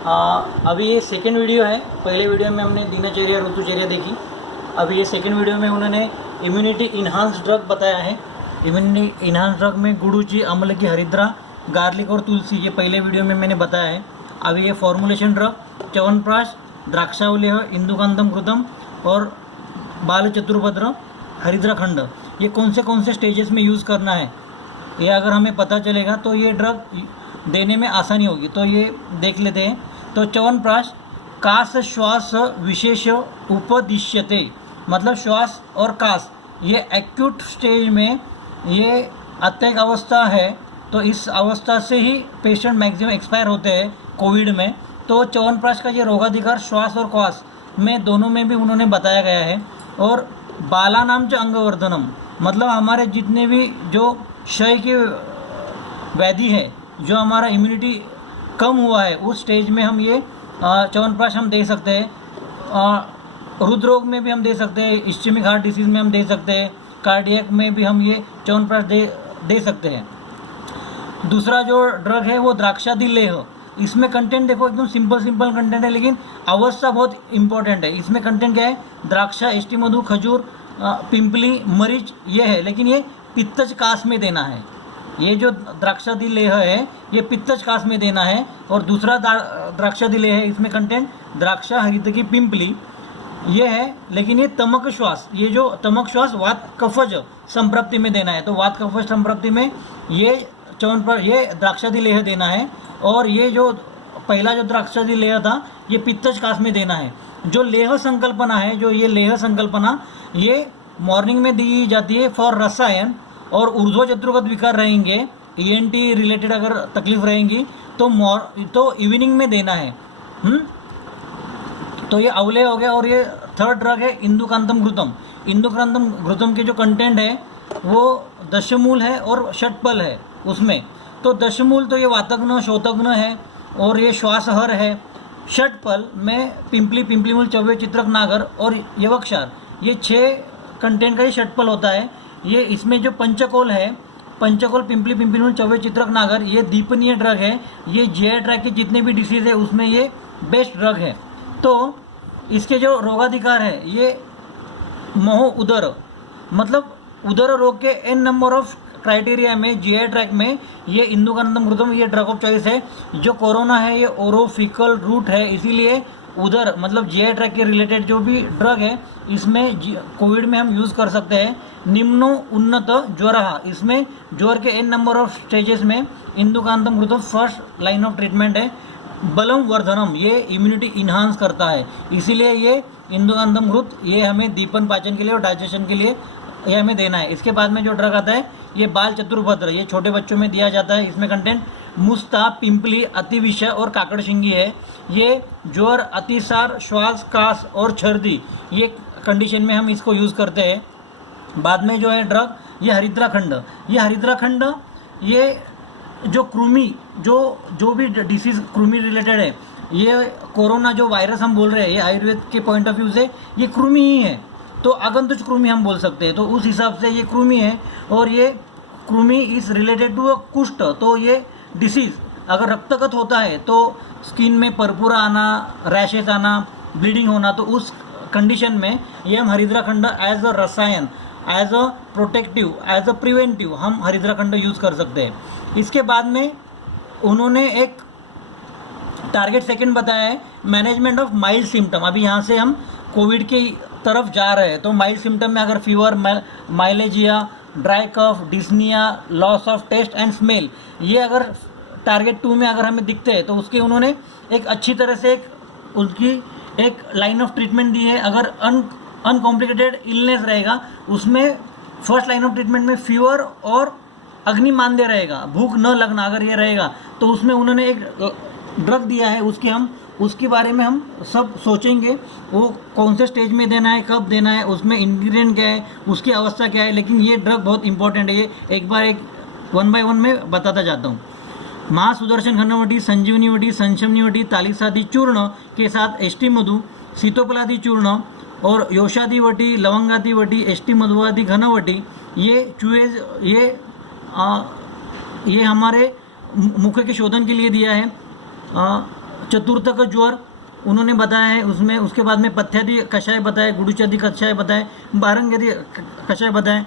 अभी ये second video है। पहले वीडियो में हमने दिनचर्या ऋतुचर्या देखी। अभी ये सेकंड वीडियो में उन्होंने इम्यूनिटी इन्हांस ड्रग बताया है। इम्यूनिटी इन्हांस ड्रग में गुड़ूची, अमलकी, हरिद्रा, गार्लिक और तुलसी, ये पहले वीडियो में मैंने बताया है। अभी ये फॉर्मुलेशन ड्रग च्यवनप्राश, द्राक्षावलेह, इंदुकांतम घृतम और बाल चतुर्भद्र, हरिद्राखंड, ये कौन से स्टेजेस में यूज़ करना है, ये अगर हमें पता चलेगा तो ये ड्रग देने में आसानी होगी। तो ये देख लेते हैं। तो च्यवनप्राश कास श्वास विशेष उपदिश्यते, मतलब श्वास और कास ये एक्यूट स्टेज में ये अत्यधिक अवस्था है, तो इस अवस्था से ही पेशेंट मैक्सिमम एक्सपायर होते हैं कोविड में। तो च्यवनप्राश का ये रोगाधिकार श्वास और कास में दोनों में भी उन्होंने बताया गया है। और बालानाम च अंगवर्धनम, मतलब हमारे जितने भी जो क्षय की व्याधि है, जो हमारा इम्यूनिटी कम हुआ है, उस स्टेज में हम ये च्यवनप्राश हम दे सकते हैं। हृदरोग में भी हम दे सकते हैं, इस्चेमिक हार्ट डिसीज़ में हम दे सकते हैं, कार्डियक में भी हम ये च्यवनप्राश दे सकते हैं। दूसरा जो ड्रग है वो द्राक्षादी लेह। इसमें कंटेंट देखो एकदम सिंपल कंटेंट है, लेकिन अवस्था बहुत इंपॉर्टेंट है। इसमें कंटेंट क्या है, द्राक्षा, एष्टी मधु, खजूर, पिंपली, मरीच ये है, लेकिन ये पित्तज कास में देना है। ये जो द्राक्षादी लेह है ये पित्तज कास में देना है। और दूसरा द्राक्षादी लेह है, इसमें कंटेंट द्राक्षा, हरितकी, पिंपली ये है, लेकिन ये तमक श्वास, ये जो तमक श्वास वात कफज संप्राप्ति में देना है। तो वात कफज संप्राप्ति में ये च्यवनप्राश, ये द्राक्षादी लेह देना है। और ये जो पहला जो द्राक्षादी लेह था ये पित्तज कास में देना है। जो लेह संकल्पना है, जो ये लेह संकल्पना ये मॉर्निंग में दी जाती है फॉर रसायन, और ऊर्ध्व चतुर्गत विकार रहेंगे, ईएनटी रिलेटेड अगर तकलीफ रहेंगी तो इवनिंग में देना है। तो ये अवले हो गया। और ये थर्ड ड्रग है इंदुकांतम घृतम। इंदुकांतम घृतम के जो कंटेंट है वो दशमूल है और षटपल है उसमें। तो दशमूल तो ये वातग्न, शोतग्न है और ये श्वासहर है। षटपल में पिंपली, पिंपलीमूल, चव्य, चित्रक, नागर और यवक्षार, ये 6 कंटेंट का ये षटपल होता है। ये इसमें जो पंचकोल है, पंचकोल, पिंपली, पिंपलीमूल, चव्य, चित्रक, नागर, ये दीपनीय ड्रग है। ये जीआई ट्रैक के जितने भी डिसीज़ है उसमें ये बेस्ट ड्रग है। तो इसके जो रोगाधिकार है ये मोह उदर, मतलब उदर रोग के n नंबर ऑफ क्राइटेरिया में जीआई ट्रैक में ये इंदुकांतम घृतम ये ड्रग ऑफ चॉइस है। जो कोरोना है ये ओरोफिकल रूट है, इसीलिए उधर मतलब जीआई ट्रैक के रिलेटेड जो भी ड्रग है इसमें कोविड में हम यूज़ कर सकते हैं। निम्नो उन्नत ज्वर, इसमें ज्वर के n नंबर ऑफ स्टेजेस में इंदुकांतम घृतम फर्स्ट लाइन ऑफ ट्रीटमेंट है। बलम वर्धनम, ये इम्यूनिटी इन्हांस करता है, इसीलिए ये इंदुकांतम घृत ये हमें दीपन पाचन के लिए और डाइजेशन के लिए ये हमें देना है। इसके बाद में जो ड्रग आता है ये बाल चतुर्भद्र, ये छोटे बच्चों में दिया जाता है। इसमें कंटेंट मुस्ता, पिंपली, अतिविषय और काकड़शिंगी है। ये ज्वर, अतिसार, श्वास, कास और छर्दी ये कंडीशन में हम इसको यूज़ करते हैं। बाद में जो है ड्रग ये हरिद्राखंड। ये हरिद्राखंड ये जो कृमि, जो भी डिसीज़ कृमि रिलेटेड है, ये कोरोना जो वायरस हम बोल रहे हैं ये आयुर्वेद के पॉइंट ऑफ व्यू से ये कृमि ही है। तो आगंतुक कृमि हम बोल सकते हैं, तो उस हिसाब से ये कृमि है। और ये कृमि इज रिलेटेड टू कुष्ठ। तो ये डिसीज़ अगर रक्तगत होता है तो स्किन में परपुरा आना, रैशेस आना, ब्लीडिंग होना, तो उस कंडीशन में ये हम हरिद्राखंड एज अ रसायन, as a protective, as a preventive हम हरिद्राखंड यूज़ कर सकते हैं। इसके बाद में उन्होंने एक टारगेट सेकंड बताया है, मैनेजमेंट ऑफ माइल्ड सिम्टम। अभी यहाँ से हम कोविड की तरफ जा रहे हैं, तो माइल्ड सिम्टम में अगर fever, myalgia, dry cough, dyspnoea, loss of taste and smell, ये अगर टारगेट 2 में अगर हमें दिखते हैं तो उसके उन्होंने एक अच्छी तरह से उसकी एक लाइन ऑफ ट्रीटमेंट दी है। अगर अनकॉम्प्लिकेटेड इलनेस रहेगा उसमें फर्स्ट लाइन ऑफ ट्रीटमेंट में फीवर और अग्निमांद्य रहेगा, भूख न लगना अगर ये रहेगा, तो उसमें उन्होंने एक ड्रग दिया है। उसके बारे में हम सब सोचेंगे, वो कौन से स्टेज में देना है, कब देना है, उसमें इंग्रेडिएंट क्या है, उसकी अवस्था क्या है। लेकिन ये ड्रग बहुत इंपॉर्टेंट है, ये एक बार एक 1 बाय 1 में बताता जाता हूँ। महासुदर्शन घनवटी, संजीवनी वटी, संशमनी वटी, तालिसादी चूर्ण के साथ एष्टी मधु, सीतोपलादी चूर्ण और योशादी वटी, लवंगादी वटी, एष्टी मधुवादी घनवटी, ये चूहे ये हमारे मुख के शोधन के लिए दिया है। चतुर्थ का ज्वर उन्होंने बताया है उसमें। उसके बाद में पथ्यादि कषाय बताए, गुडुचादि कषाय बताए, बारंगादि कषाय बताए।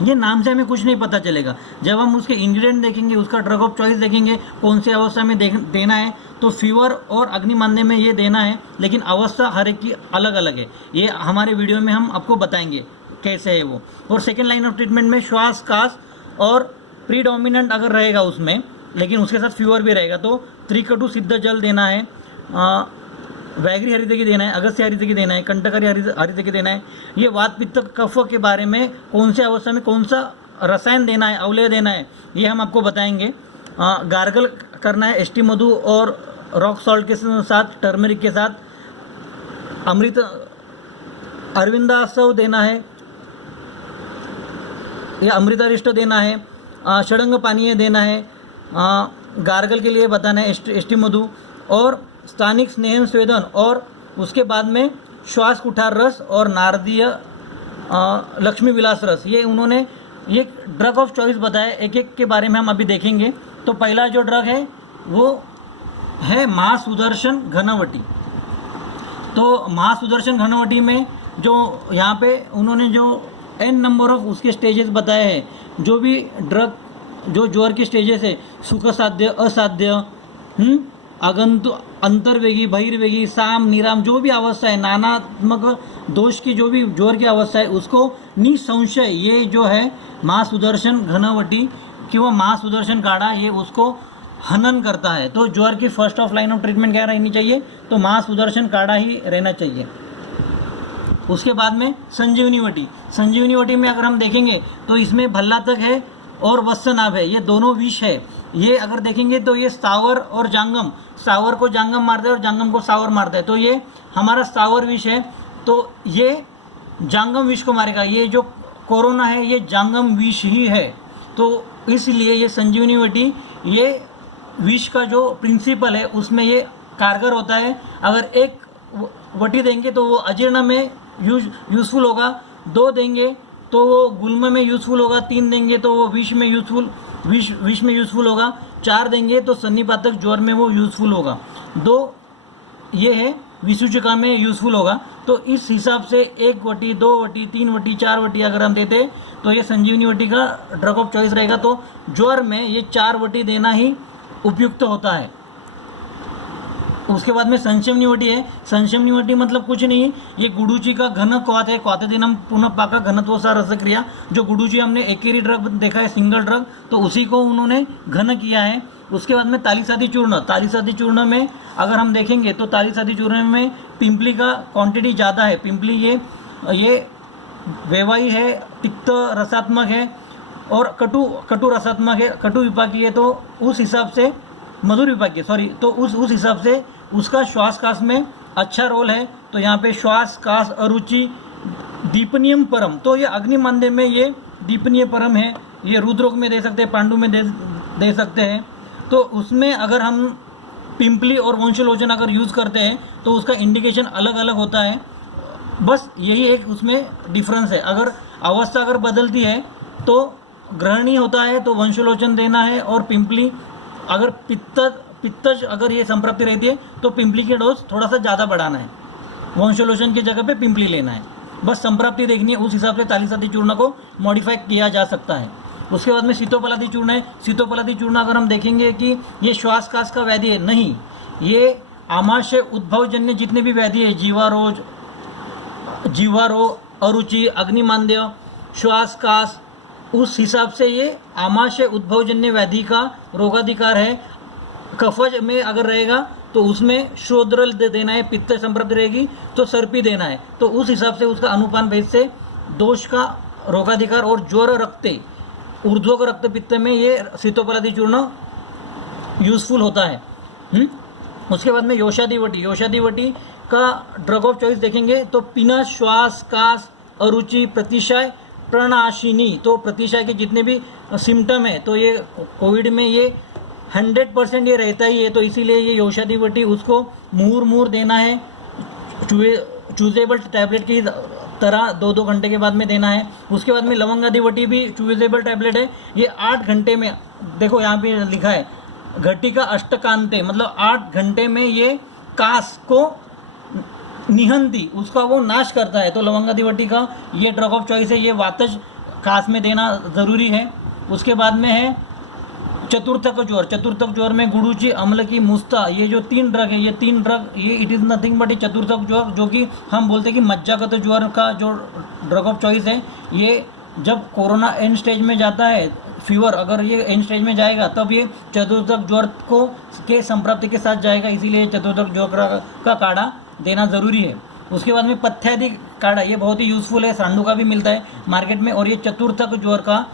ये नाम से हमें कुछ नहीं पता चलेगा, जब हम उसके इंग्रेडिएंट देखेंगे, उसका ड्रग ऑफ चॉइस देखेंगे, कौन सी अवस्था में देना है। तो फीवर और अग्निमांद्य में ये देना है, लेकिन अवस्था हर एक की अलग अलग है। ये हमारे वीडियो में हम आपको बताएंगे कैसे है वो। और सेकेंड लाइन ऑफ ट्रीटमेंट में श्वास कास और प्रीडोमिनेंट अगर रहेगा उसमें, लेकिन उसके साथ फीवर भी रहेगा, तो त्रिकटु सिद्ध जल देना है, वैगरी हरितकी देना है, अगस्त्य हरितकी देना है, कंटकरी हरितकी देना है। ये वात पित्त कफ के बारे में कौन से अवस्था में कौन सा रसायन देना है, अवलेय देना है, ये हम आपको बताएंगे। गार्गल करना है एसटी मधु और रॉक सॉल्ट के साथ, टर्मरिक के साथ। अमृत अरविंदासव देना है या अमृतारिष्ट देना है, षडंग पानीय देना है, गार्गल के लिए बताना है एसटी मधु, और स्थानिक स्नेहन स्वेदन, और उसके बाद में श्वास कुठार रस और नारदीय लक्ष्मी विलास रस। ये उन्होंने ये ड्रग ऑफ चॉइस बताया, एक एक के बारे में हम अभी देखेंगे। तो पहला जो ड्रग है वो है महासुदर्शन घनवटी। तो महासुदर्शन घनवटी में जो यहाँ पे उन्होंने जो n नंबर ऑफ उसके स्टेजेस बताए हैं, जो भी ड्रग जो ज्वर के स्टेजेस है, सुख साध्य, असाध्य, आगंतु, अंतर्वेगी, बहिर्वेगी, साम, निराम, जो भी अवस्था है, नानात्मक दोष की जो भी ज्वर की अवस्था है, उसको निसंशय ये जो है महासुदर्शन घनवटी किंवा महासुदर्शन काढ़ा ये उसको हनन करता है। तो ज्वर की first of line of treatment क्या रहनी चाहिए, तो महासुदर्शन काढ़ा ही रहना चाहिए। उसके बाद में संजीवनी वटी। संजीवनी वटी में अगर हम देखेंगे तो इसमें भल्लातक है और वत्सनाभ है, ये दोनों विष है। ये अगर देखेंगे तो ये सावर और जांगम, सावर को जांगम मारता है और जांगम को सावर मारता है, तो ये हमारा सावर विष है, तो ये जांगम विष को मारेगा। ये जो कोरोना है ये जांगम विष ही है, तो इसलिए ये संजीवनी वटी ये विष का जो प्रिंसिपल है उसमें ये कारगर होता है। अगर एक वटी देंगे तो वो अजीर्ण में यूजफुल होगा, 2 देंगे तो वो गुल्म में यूजफुल होगा, 3 देंगे तो वो विष में यूजफुल होगा, 4 देंगे तो सन्निपातक ज्वर में वो यूजफुल होगा, 2 ये है विसूचिका में यूजफुल होगा। तो इस हिसाब से 1 वटी, 2 वटी, 3 वटी, 4 वटी अगर हम देते तो ये संजीवनी वटी का ड्रग ऑफ चॉइस रहेगा। तो ज्वर में ये 4 वटी देना ही उपयुक्त होता है। उसके बाद में संशमनी वटी है। संशमनी वटी मतलब कुछ नहीं है, ये गुडूची का घन क्वाथ है, क्वाथदिनम पुनः पाका घनत्वसा रसक्रिया। जो गुडूची हमने एकेरी ड्रग देखा है, सिंगल ड्रग, तो उसी को उन्होंने घन किया है। उसके बाद में तालिसादी चूर्ण। तालिसादी चूर्ण में अगर हम देखेंगे तो तालिसादी चूर्ण में पिंपली का क्वांटिटी ज़्यादा है। पिंपली ये वेवाई है, तिक्त रसात्मक है और कटु रसात्मक है, कटु विपाकी है, तो उस हिसाब से मधुर विपाकी, सॉरी, तो उस हिसाब से उसका श्वास कास में अच्छा रोल है। तो यहाँ पे श्वास कास अरुचि दीपनीयम परम, तो ये अग्निमांद्य में ये दीपनीय परम है। ये रुद्रोग में दे सकते हैं, पांडु में दे सकते हैं। तो उसमें अगर हम पिंपली और वंशलोचन अगर यूज़ करते हैं तो उसका इंडिकेशन अलग अलग होता है। बस यही एक उसमें डिफरेंस है। अगर अवस्था अगर बदलती है तो ग्रहणीय होता है तो वंशलोचन देना है, और पिंपली अगर पित्तज अगर ये संप्राप्ति रहती है तो पिंपली की डोज थोड़ा सा ज़्यादा बढ़ाना है, वंशलोचन की जगह पे पिंपली लेना है। बस संप्राप्ति देखनी है, उस हिसाब से तालिसादी चूर्ण को मॉडिफाई किया जा सकता है। उसके बाद में सीतोपलादी चूर्ण है। सीतोपलादी चूर्ण अगर हम देखेंगे कि ये श्वास कास का व्याधि है, नहीं, ये आमाशय उद्भवजन्य जितने भी व्याधि है, जीवारोग, अरुचि, अग्निमांद्य, श्वास कास, उस हिसाब से ये आमाशय उद्भवजन्य व्याधि का रोगाधिकार है। कफज में अगर रहेगा तो उसमें शोद्रल देना है, पित्त संप्राप्ति रहेगी तो सर्पी देना है। तो उस हिसाब से उसका अनुपान भेद से दोष का रोगाधिकार और ज्वर रक्ते ऊर्ध्वक रक्त पित्त में ये सीतोपलादी चूर्ण यूजफुल होता है। उसके बाद में योषादी वटी। योषादी वटी का ड्रग ऑफ चॉइस देखेंगे तो पिना, श्वास कास, अरुचि, प्रतिशय, प्रणाशिनी। तो प्रतिशय के जितने भी सिम्टम है तो ये कोविड में ये 100% ये रहता ही है, तो इसीलिए ये योषादी वटी उसको मुहूर्मुहूर देना है, चूजेबल टैबलेट की तरह 2-2 घंटे के बाद में देना है। उसके बाद में लवंगादी वटी भी चूजेबल टैबलेट है, ये 8 घंटे में, देखो यहाँ पे लिखा है घटिका अष्टकांते, मतलब 8 घंटे में ये कास को निहंती, उसका वो नाश करता है। तो लवंगादिवटी का ये ड्रग ऑफ चॉइस है, ये वातज कास में देना ज़रूरी है। उसके बाद में है चतुर्थक ज्वर। चतुर्थक ज्वर में गुड़ूची, अम्ल की, मुस्ता, ये जो 3 ड्रग है, ये 3 ड्रग, ये इट इज़ नथिंग बट ये चतुर्थक ज्वर, जो कि हम बोलते हैं कि मज्जागत ज्वर का जो ड्रग ऑफ चॉइस है, ये जब कोरोना एंड स्टेज में जाता है, फीवर अगर ये एंड स्टेज में जाएगा, तब ये चतुर्थक ज्वर को के संप्राप्ति के साथ जाएगा, इसीलिए चतुर्थक ज्वर का काढ़ा देना ज़रूरी है। उसके बाद में पथ्यादि काढ़ा, ये बहुत ही यूज़फुल है, सांडू का भी मिलता है मार्केट में, और ये चतुर्थक ज्वर का